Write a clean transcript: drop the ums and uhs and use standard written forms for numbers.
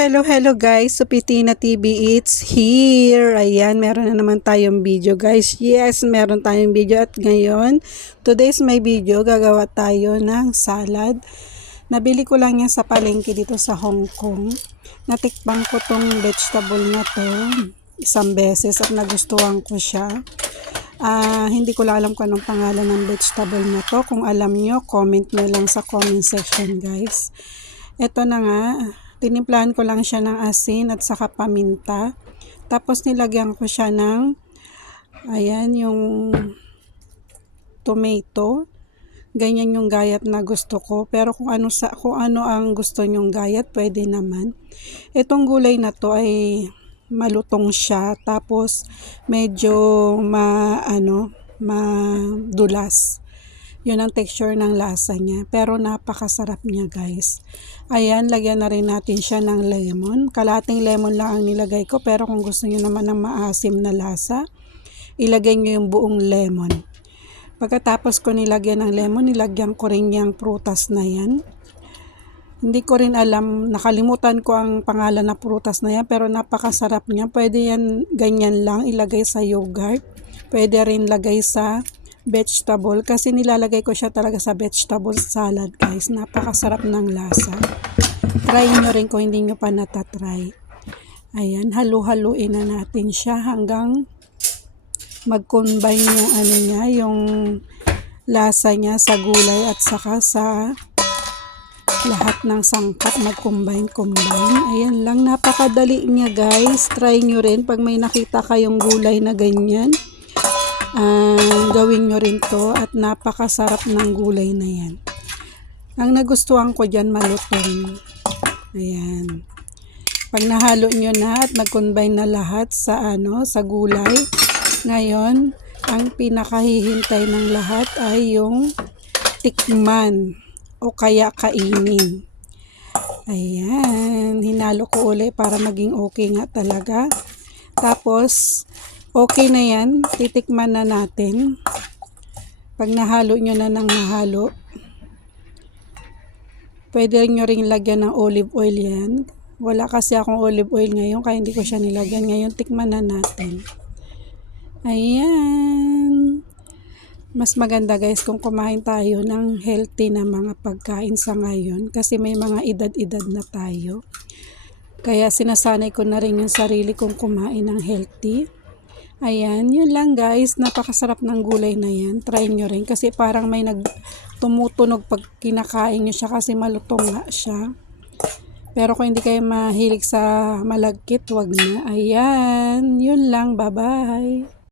Hello guys. So Pitina TV, it's here. Ayan, meron na naman tayong video guys. Yes, meron tayong video at ngayon, today's my video, gagawa tayo ng salad. Nabili ko lang yan sa palengke dito sa Hong Kong. Natikbang ko tong vegetable na to isang beses at nagustuhan ko siya. Hindi ko lang alam kung anong pangalan ng vegetable na to. Kung alam nyo, comment nyo lang sa comment section guys. Ito na nga, tinimplahan ko lang siya ng asin at saka paminta. Tapos nilagyan ko siya ng, ayan, yung tomato. Ganyan yung gayat na gusto ko. Pero kung ano ang gusto nyong gayat, pwede naman. Itong gulay na to ay malutong siya. Tapos medyo madulas. Yun ang texture ng lasa niya. Pero napakasarap niya guys. Ayan, lagyan na rin natin siya ng lemon. Kalating lemon lang ang nilagay ko. Pero kung gusto niyo naman ng maasim na lasa, ilagay niyo yung buong lemon. Pagkatapos ko nilagyan ng lemon, nilagyan ko rin yung prutas na yan. Hindi ko rin alam, nakalimutan ko ang pangalan na prutas na yan. Pero napakasarap niya. Pwede yan ganyan lang, ilagay sa yogurt. Pwede rin lagay sa vegetable kasi nilalagay ko siya talaga sa vegetable salad guys. Napakasarap ng lasa. Try nyo rin kung hindi nyo pa natatry. Ayan, halu-haluin na natin siya hanggang mag-combine yung yung lasa niya sa gulay at saka sa lahat ng sangkap, mag-combine. Ayan lang, napakadali niya guys. Try nyo rin pag may nakita kayong gulay na ganyan. Gawin nyo rin to at napakasarap ng gulay na yan. Ang nagustuhan ko dyan, malutong. Ayan. Pag nahalo nyo na at nag-combine na lahat sa sa gulay, ngayon ang pinakahihintay ng lahat ay yung tikman o kaya kainin. Ayan, hinalo ko ulit para maging okay nga talaga. Tapos okay na yan, titikman na natin. Pag nahalo nyo na ng nahalo, pwede nyo rin lagyan ng olive oil yan. Wala kasi akong olive oil ngayon, kaya hindi ko siya nilagyan. Ngayon, tikman na natin. Ayan. Mas maganda guys kung kumain tayo ng healthy na mga pagkain sa ngayon. Kasi may mga edad-edad na tayo. Kaya sinasanay ko na rin yung sarili kong kumain ng healthy. Ayan, yun lang guys. Napakasarap ng gulay na yan. Try nyo rin kasi parang may tumutunog pag kinakain nyo siya kasi malutong nga siya. Pero kung hindi kayo mahilig sa malagkit, wag na. Ayan, yun lang. Bye-bye.